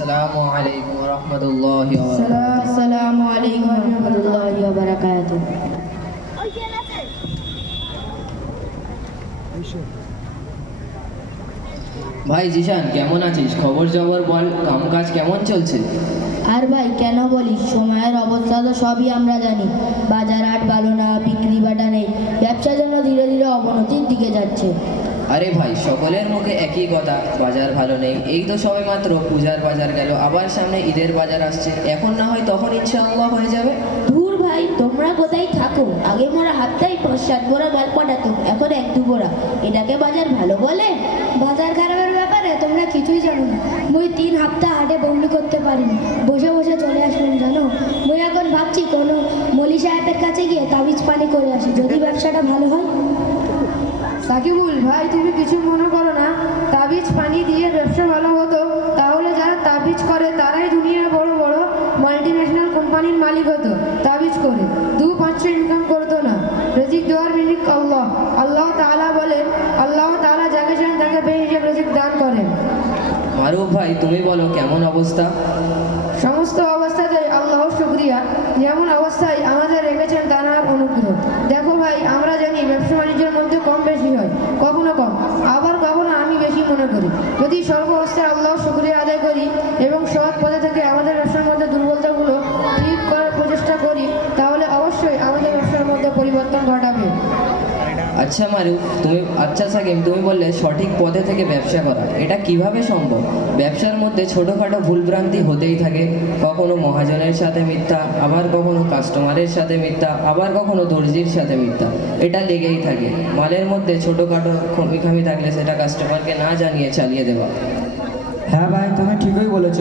আসসালামু আলাইকুম রহমতুল্লাহ আসসালামু আলাইকুম রহমতুল্লাহি ওয়া বারাকাতুহু। ভাই জিশান কেমন আছিস? খবর জবর বল কামকাজ কেমন চলছে? আর ভাই কেন বলিস? সময়ের অবস্থা তো সবই আমরা জানি। বাজার হাট ভালো না বিক্রি বাটা নেই। ব্যবসা যেন ধীরে ধীরে অবনতির দিকে যাচ্ছে। আরে ভাই সকলের মুখে একই কথা বাজার ভালো নেই। এই তো সবে মাত্র পূজার বাজার গেল আবার সামনে ঈদের বাজার আসছে। এখন না হয় তখন ইচ্ছা ইনশাআল্লাহ হয়ে যাবে। ধুর ভাই তোমরা কোথায় থাকো? আগে মোরা হাতটাই সাত বোরা মাল পাঠাতো এখন এক দু বোরা এটাকে বাজার ভালো বলে? বাজার খারাপের ব্যাপারে তোমরা কিছুই জানো না। মুই তিন হাপ্তা হাটে বমনি করতে পারিনি। বসে বসে চলে আসলাম জানো? মুই এখন ভাবছি কোনো মলি সাহেবের কাছে গিয়ে তাবিজ পানি করে আসি। যদি ব্যবসাটা ভালো হয়। সাকিবুল ভাই তুমি কিছু মনে করো না? তাবিজ পানি দিয়ে ব্যবসা ভালো হতো তাহলে যারা তাবিজ করে তারাই দুনিয়ার বড় বড় মাল্টিন্যাশনাল কোম্পানির মালিক হতো তাবিজ করে। দু পাঁচশো ইনকাম করতো না। রেজিক দেওয়ার মিনিক আল্লাহ। আল্লাহ তাআলা বলেন আল্লাহ তাআলা যাকে চান তাকে বেহিসেব রেজিক দান করেন। মারুফ ভাই তুমি বলো কেমন অবস্থা? সমস্ত অবস্থাতে আল্লাহ শুক্রিয়া যেমন অবস্থায় আমাদের রেখেছেন তার অনুগ্রহ দেখো ভাই আমরা জানি ব্যবসা বাণিজ্যের মধ্যে কম বেশি হয় কখনো কম আবার কখনো আমি বেশি মনে করি যদি সর্ব অবস্থায় আচ্ছা মারুফ তুমি আচ্ছা সাকিম তুমি বললে সঠিক পথে থেকে ব্যবসা করা। এটা কীভাবে সম্ভব? ব্যবসার মধ্যে ছোটোখাটো ভুলভ্রান্তি হতেই থাকে। কখনো মহাজনের সাথে মিথ্যা, আবার কখনো কাস্টমারের সাথে মিথ্যা, আবার কখনো দর্জির সাথে মিথ্যা। এটা লেগেই থাকে। মালের মধ্যে ছোটোখাটো খমিখামি থাকলে সেটা কাস্টমারকে না জানিয়ে চালিয়ে দেওয়া। হ্যাঁ ভাই, তুমি ঠিকই বলেছ।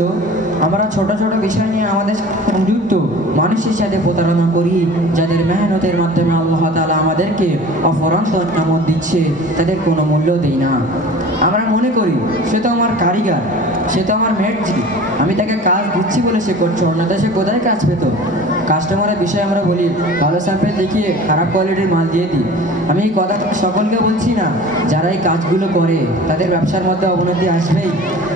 আমরা ছোট ছোট বিষয় নিয়ে আমাদের সংযুক্ত মানুষের সাথে প্রতারণা করি, যাদের মেহনতের মাধ্যমে আল্লাহ তালা আমাদেরকে অফরান্ত নামত দিচ্ছে, তাদের কোনো মূল্য দেই না। আমরা মনে করি কারিগর, সে তো আমার মেটজি আমি তাকে কাজ দিচ্ছি বলে সে করছে অন্যতা সে কোথায় কাজ পেত? কাস্টমারের বিষয়ে আমরা বলি, ভালো স্যাম্পেল দেখিয়ে খারাপ কোয়ালিটির মাল দিয়ে দিই। আমি এই কথা সকলকে বলছি না, যারা এই কাজগুলো করে, তাদের ব্যবসার মধ্যে অবনতি আসবেই।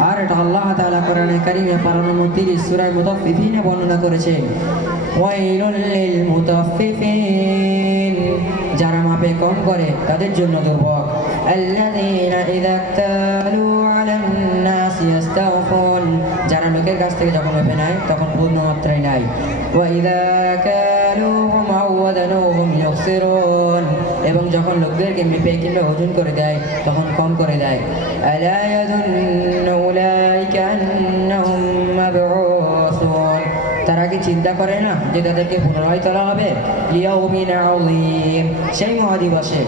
আর এটা আল্লাহ তাআলা কোরআনে কারিমে পারানোর মধ্যে সূরা মুতাফফিফিনে বর্ণনা করেছে যারা মাপে কম করে, তাদের জন্য দুর্ভোগ। আল্লাযীনা তালু লোকের কাছ থেকে যখন মেপে নেয় তখন পূর্ণ মাত্রায় নেয়। ওয়াইদা কালুহুম আও ওয়াদানুহুম ইউখসিরুন। এবং যখন লোকদেরকে মেপে কিংবা ওজন করে দেয়, তখন কম করে দেয়। তারা কি চিন্তা করে না যে তাদেরকে পুনরায় তোলা হবে? সেই মহাদিবসে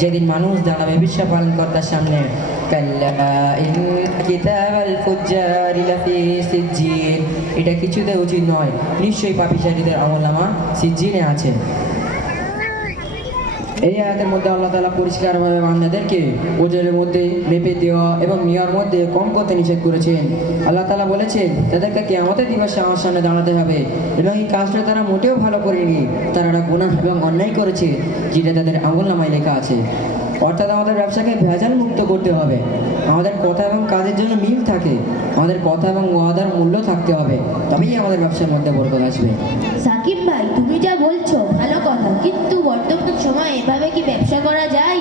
যেদিন মানুষ দাঁড়াবে বিশ্ব পালন কর্তার সামনে এটা কিছুতে উচিত নয়। নিশ্চয়ই পাপিচারীদের আমলনামা সিজিনে আছে। এই আয়াতের মধ্যে আল্লাহ তালা পরিষ্কারভাবে বান্দাদেরকে ওজনের মধ্যে মেপে দেওয়া এবং নেওয়ার মধ্যে কম করতে নিষেধ করেছেন। আল্লাহ তালা বলেছেন, তাদেরকে কেমতের দিবসে আমার সামনে দাঁড়াতে হবে এবং এই কাজটা তারা মোটেও ভালো করেনি। তারা গুনাহ এবং অন্যায় করেছে যেটা তাদের আঙুল নামায় লেখা আছে। অর্থাৎ আমাদের ব্যবসাকে ভেজাল মুক্ত করতে হবে। আমাদের কথা এবং কাজের জন্য মিল থাকে। আমাদের কথা এবং ওয়াদার মূল্য থাকতে হবে। তবেই আমাদের ব্যবসার মধ্যে বরকত আসবে। সাকিব ভাই, তুমি যা ভালো কথা কিন্তু বর্তমান সময়ে এভাবে কি ব্যবসা করা যায়?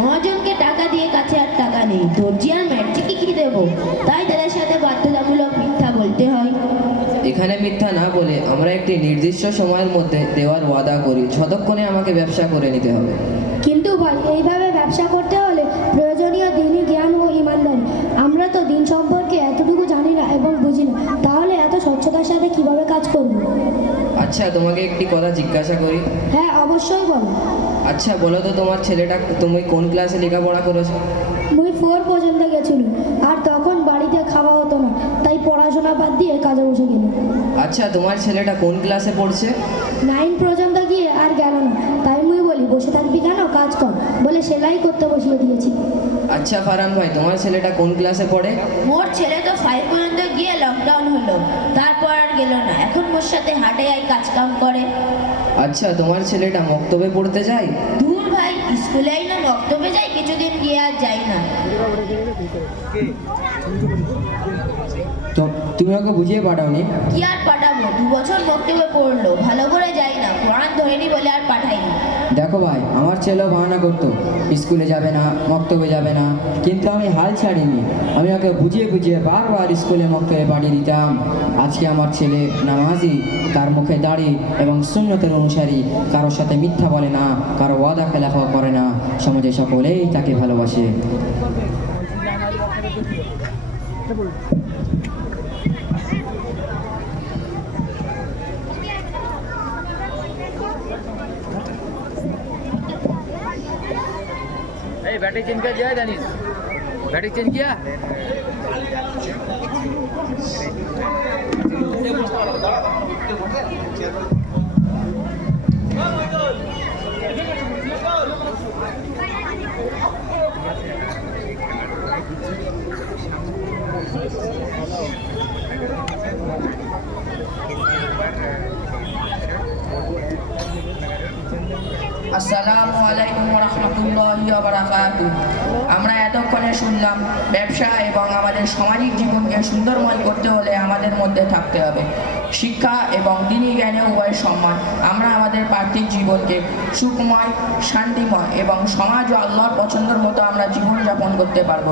মহাজনকে টাকা দিয়ে কাছে আর টাকা নেই। দর্জি আর ম্যাটচিকে কি দেবো? তাই তাদের সাথে বাধ্যতামূলক মিথ্যা বলতে হয়। এখানে মিথ্যা না বলে আমরা একটি নির্দিষ্ট সময়ের মধ্যে দেওয়ার ওয়াদা করি। যতক্ষণে আমাকে ব্যবসা করে নিতে হবে। কিন্তু ভাই এইভাবে ব্যবসা করতে হলে প্রয়োজনীয় দিনই জ্ঞান ও ইমানদারি আমরা তো দিন সম্পর্কে এতটুকু জানি না এবং বুঝি না। তাহলে এত স্বচ্ছতার সাথে কীভাবে কাজ করব? আচ্ছা তোমাকে একটি কথা জিজ্ঞাসা করি। হ্যাঁ অবশ্যই বলো। আচ্ছা বলো তো তোমার ছেলেটা তুমি কোন ক্লাসে লেখাপড়া করেছ? মুই ফোর পর্যন্ত গেছিল আর তখন বাড়িতে খাওয়া হতো না তাই পড়াশোনা বাদ দিয়ে কাজে বসে গেল আচ্ছা তোমার ছেলেটা কোন ক্লাসে পড়ছে? নাইন পর্যন্ত গিয়ে আর গেল না তাই মুই বলি বসে থাকবি কেন? কাজ কর। বলে সেলাই করতে বসিয়ে দিয়েছি। আচ্ছা ফারান ভাই তোমার ছেলেটা কোন ক্লাসে পড়ে? মোর ছেলে তো ফাইভ পর্যন্ত গিয়ে লকডাউন হলো। তারপর আর গেল না। এখন মোর সাথে হাটে আই কাজ কাম করে। আচ্ছা তোমার ছেলেটা মক্তবে পড়তে যায়? দূর ভাই স্কুলে স্কুলেই না বক্তব্যে যাই কিছুদিন গিয়ে আর যাই না। তো তুমি ওকে বুঝিয়ে পাঠাওনি? কি আর পাঠাবো? দু বছর বক্তব্যে পড়ল। ভালো করে যাই না কোরআন ধরেনি বলে আর পাঠাইনি দেখো ভাই, আমার ছেলেও বাহানা করতো, স্কুলে যাবে না, মক্তবে যাবে না, কিন্তু আমি হাল ছাড়িনি। আমি ওকে বুঝিয়ে বুঝিয়ে বারবার স্কুলে, মক্তবে পাঠিয়ে দিতাম। আজকে আমার ছেলে নামাজি, তার মুখে দাড়ি এবং সুন্নতের অনুসারী, কারোর সাথে মিথ্যা বলে না, কারও ওয়াদা খেলাফা করে না। সমাজে সকলেই তাকে ভালোবাসে। ये बैटरी चेंज कर दिया है दानिश बैटरी चेंज किया Thank you. রহমতুল্লাহি আমরা এতক্ষণে শুনলাম ব্যবসা এবং আমাদের সামাজিক জীবনকে সুন্দরময় করতে হলে আমাদের মধ্যে থাকতে হবে। শিক্ষা এবং দিনী জ্ঞানে উভয় সম্মান। আমরা আমাদের পার্থিব জীবনকে সুখময়, শান্তিময় এবং সমাজ ও আল্লাহর পছন্দের মতো আমরা জীবনযাপন করতে পারব।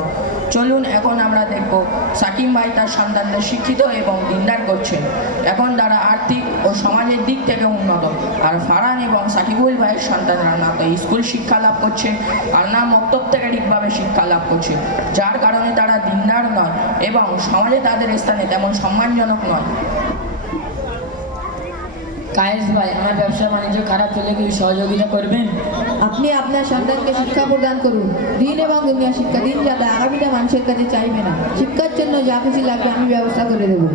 চলুন এখন আমরা দেখব সাকিম ভাই তার সন্তানদের শিক্ষিত এবং দিনদার করছেন। এখন তারা আর্থিক ও সমাজের দিক থেকে উন্নত। আর ফারান এবং সাকিবুল ভাইয়ের সন্তানরা না, তো স্কুল শিক্ষা লাভ করছে, আর না মক্তব থেকে ঠিকভাবে শিক্ষা লাভ করছে। যার কারণে তারা দিনদার নয় এবং সমাজে তাদের স্থানে তেমন সম্মানজনক নয়। কায়েস ভাই, আমার ব্যবসা বাণিজ্য খারাপ হলে কি সহযোগিতা করবেন? আপনি আপনার সন্তানকে শিক্ষা প্রদান করুন। দিন এবং দুনিয়া শিক্ষা, দিন যাতে আগামীটা মানুষের কাছে চাইবে না। শিক্ষার জন্য যা কিছু লাগবে আমি ব্যবস্থা করে দেবো।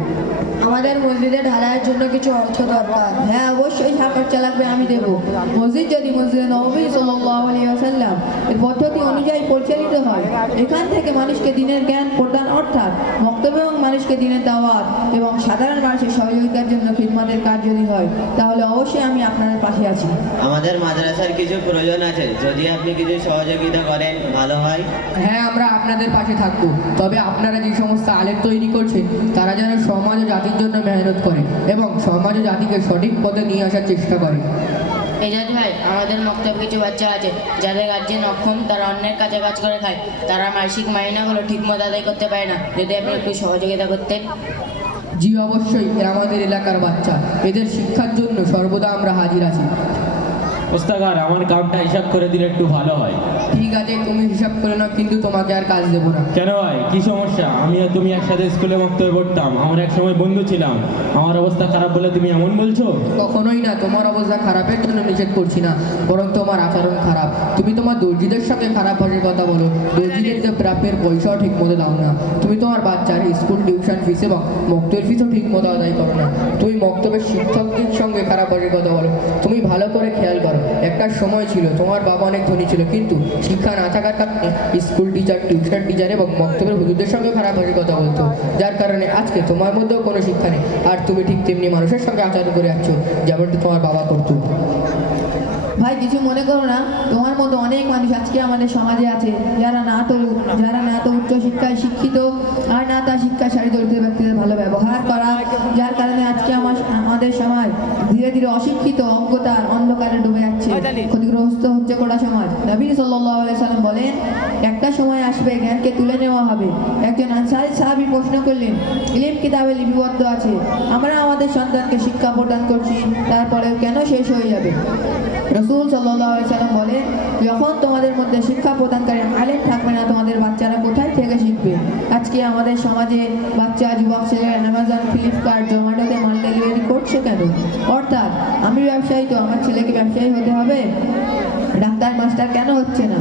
আমাদের মসজিদে ঢালাইয়ের জন্য কিছু অর্থ দরকার। হ্যাঁ অবশ্যই যা খরচা লাগবে আমি দেবো। মসজিদ যদি মসজিদে নবী সাল্লাম এর পদ্ধতি অনুযায়ী পরিচালিত হয়, এখান থেকে মানুষকে দিনের জ্ঞান প্রদান অর্থাৎ বক্তব্য এবং মানুষকে দিনের দাওয়াত এবং সাধারণ মানুষের সহযোগিতার জন্য খিদমতের কাজ যদি হয়, তাহলে অবশ্যই আমি আপনাদের পাশে আছি। আমাদের মাদ্রাসার কিছু প্রয়োজন আছে? যদি আপনি কিছু সহযোগিতা করেন ভালো হয়? হ্যাঁ আমরা আপনাদের পাশে থাকব। তবে আপনারা যে সমস্ত আলেম তৈরি করছেন তারা যেন সমাজ ও জাতির জন্য মেহনত করে এবং সমাজ ও জাতিকে সঠিক পথে নিয়ে আসার চেষ্টা করে এজাজ ভাই আমাদের মক্তব কিছু বাচ্চা আছে যাদের গার্জেন অক্ষম তারা অন্যের কাছে কাজ করে খায়। তারা মাসিক মাইনা মাইনাগুলো ঠিকমতো আদায় করতে পারে না। যদি আপনি একটু সহযোগিতা করতেন। জি অবশ্যই এরা আমাদের এলাকার বাচ্চা। এদের শিক্ষার জন্য সর্বদা আমরা হাজির আছি। ওস্তাগার আমার কামটা হিসাব করে দিলে একটু ভালো হয়। ঠিক আছে তুমি হিসাব করে নাও কিন্তু তোমাকে আর কাজ দেবো না। কেন ভাই? কি সমস্যা? আমি আর তুমি একসাথে স্কুলে বক্তব্য পড়তাম। আমার এক সময় বন্ধু ছিলাম। আমার অবস্থা খারাপ বলে তুমি এমন বলছো? কখনোই না তোমার অবস্থা খারাপের জন্য নিষেধ করছি না বরং তোমার আচরণ খারাপ। তুমি তোমার দর্জিদের সাথে খারাপ ভাষায় কথা বলো। দর্জিদের যে প্রাপ্যের পয়সাও ঠিক মতো দাও না। তুমি তোমার বাচ্চার স্কুল টিউশন ফিস এবং মক্তবের ফিসও ঠিক মতো আদায় করো না। তুমি মক্তবের শিক্ষকদের সঙ্গে খারাপ ভাষায় কথা বলো। তুমি ভালো করে খেয়াল করো। একটা সময় ছিল, তোমার বাবা অনেক ধনী ছিল, কিন্তু শিক্ষা না থাকার কারণে স্কুল টিচার টিউশন টিচার এবং মক্তবের হুজুরদের সঙ্গে খারাপ ভাষায় কথা বলতো। যার কারণে আজকে তোমার মধ্যেও কোনো শিক্ষা নেই। আর তুমি ঠিক তেমনি মানুষের সঙ্গে আচরণ করে যাচ্ছ যেমনটি তোমার বাবা করতো। ভাই, কিছু মনে করো না, তোমার মতো অনেক মানুষ আজকে আমাদের সমাজে আছে, যারা না তো যারা না তো উচ্চ শিক্ষায় শিক্ষিত আর না তা শিক্ষা সারি দরিদ্র ব্যক্তিদের ভালো ব্যবহার করা। যার কারণে আজকে আমার আমাদের সমাজ অশিক্ষিত অজ্ঞতার অন্ধকারে ডুবে যাচ্ছে। ক্ষতিগ্রস্ত হচ্ছে গোটা সমাজ। নবী সাল্লাহ সাল্লাম বলেন একটা সময় আসবে জ্ঞানকে তুলে নেওয়া হবে। একজন আনসারি সাহাবি প্রশ্ন করলেন ইলিম কিতাবে লিপিবদ্ধ আছে। আমরা আমাদের সন্তানকে শিক্ষা প্রদান করছি তারপরেও কেন শেষ হয়ে যাবে? রসুল সাল্লাম বলেন যখন তোমাদের মধ্যে শিক্ষা প্রদানকারী আলেম থাকবে না তোমাদের বাচ্চারা কোথায় থেকে শিখবে আজকে আমাদের সমাজে বাচ্চা, যুবক ছেলে অ্যামাজন, ফ্লিপকার্ট, জোম্যাটোতে মাল ডেলিভারি করছে কেন? অর্থাৎ আমি ব্যবসায়ী তো, আমার ছেলেকে ব্যবসায়ী হতে হবে? ডাক্তার, মাস্টার কেন হচ্ছে না?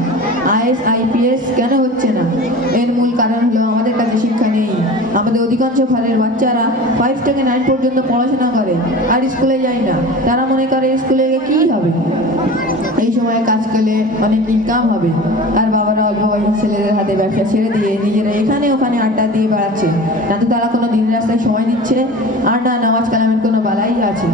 আইএস, আইপিএস কেন হচ্ছে না? এর মূল কারণ হলো আমাদের কাছে শিক্ষা নেই। আমাদের অধিকাংশ ঘরের বাচ্চারা ফাইভ থেকে নাইন পর্যন্ত পড়াশোনা করে, আর স্কুলে যায় না। তারা মনে করে স্কুলে গিয়ে কী হবে? এই সময় কাজ করলে অনেক ইনকাম হবে। তার বাবারা অল্প বয়সী ছেলেদের হাতে ব্যবসা ছেড়ে দিয়ে নিজেরা এখানে ওখানে আড্ডা দিয়ে বেড়াচ্ছে। না তো তারা কোনো দিন রাস্তায় সময় দিচ্ছে, আর না, নামাজ কালামের কোনো বালাই আছে।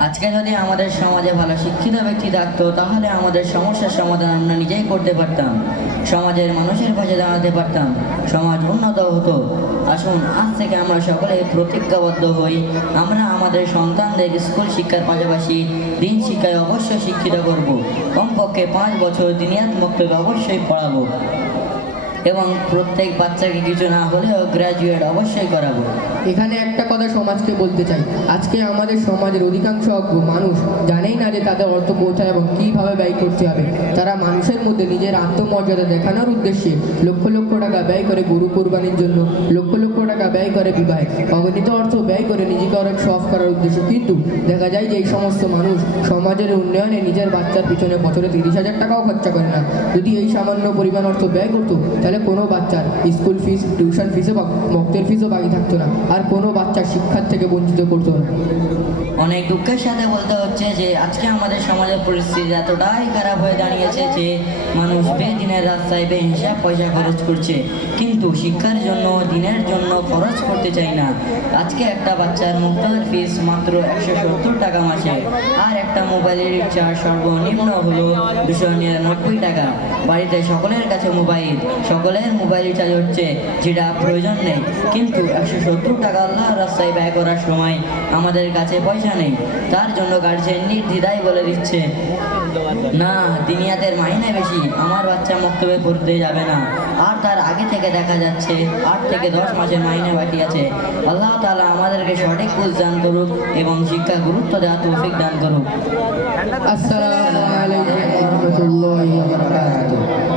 আজকে যদি আমাদের সমাজে ভালো শিক্ষিত ব্যক্তি থাকতো, তাহলে আমাদের সমস্যার সমাধান আমরা নিজেই করতে পারতাম। সমাজের মানুষের পাশে দাঁড়াতে পারতাম। সমাজ উন্নত হতো। আসুন, আজ থেকে আমরা সকলে প্রতিজ্ঞাবদ্ধ হই। আমরা আমাদের সন্তানদের স্কুল শিক্ষার পাশাপাশি দিন শিক্ষায় অবশ্যই শিক্ষিত করব। কমপক্ষে পাঁচ বছর দিনিয়াত মক্তব্য অবশ্যই পড়াবো। এবং প্রত্যেক বাচ্চাকে কিছু না হলেও গ্র্যাজুয়েট অবশ্যই করাবো। এখানে একটা কথা সমাজকে বলতে চাই। আজকে আমাদের সমাজের অধিকাংশ মানুষ জানেই না যে তাদের অর্থ কোথায় এবং কীভাবে ব্যয় করতে হবে। তারা মানুষের মধ্যে নিজের আত্মমর্যাদা দেখানোর উদ্দেশ্যে লক্ষ লক্ষ টাকা ব্যয় করে গরু কোরবানির জন্য, লক্ষ লক্ষ টাকা ব্যয় করে বিবাহে। অগণিত অর্থ ব্যয় করে নিজেকে অনেক শখ করার উদ্দেশ্যে। কিন্তু দেখা যায় যে এই সমস্ত মানুষ সমাজের উন্নয়নে নিজের বাচ্চার পিছনে বছরে তিরিশ হাজার টাকাও খরচা করে না। যদি এই সামান্য পরিমাণ অর্থ ব্যয় করতো, তাহলে কোনো বাচ্চার স্কুল ফিস, টিউশন ফিসও বা মক্তের ফিসও বাকি থাকতো না। আর কোনো বাচ্চা শিক্ষার থেকে বঞ্চিত করতো না। অনেক দুঃখের সাথে বলতে হচ্ছে যে আজকে আমাদের সমাজের পরিস্থিতি এতটাই খারাপ হয়ে দাঁড়িয়েছে যে মানুষ বেদিনের রাস্তায় বেহিসাব পয়সা খরচ করছে। কিন্তু শিক্ষার জন্য, দিনের জন্য খরচ করতে চাই না। আজকে একটা বাচ্চার মুক্তার ফিস মাত্র একশো সত্তর টাকা মাসে। আর একটা মোবাইলের রিচার্জ সর্বনিম্ন হলো দুশো নিরানব্বই টাকা। বাড়িতে সকলের কাছে মোবাইল, সকলের মোবাইল রিচার্জ হচ্ছে, যেটা প্রয়োজন নেই। কিন্তু একশো সত্তর টাকা আল্লাহ রাস্তায় ব্যয় করার সময় আমাদের কাছে পয়সা নেই তার জন্য গার্জেন নির্দ্বিধায় বলে দিচ্ছে। না, দিনিয়াতের মাইনে বেশি। আমার বাচ্চা মক্তবে পড়তে যাবে না। আর তার আগে থেকে দেখা যাচ্ছে, আট থেকে দশ মাসের মাইনে বাকি আছে। আল্লাহ তাআলা আমাদেরকে সঠিক বুঝ দান করুক এবং শিক্ষা গুরুত্ব দেওয়া তৌফিক দান করুক। আসসালামু আলাইকুম ওয়া ওয়া বারাকাতুহু।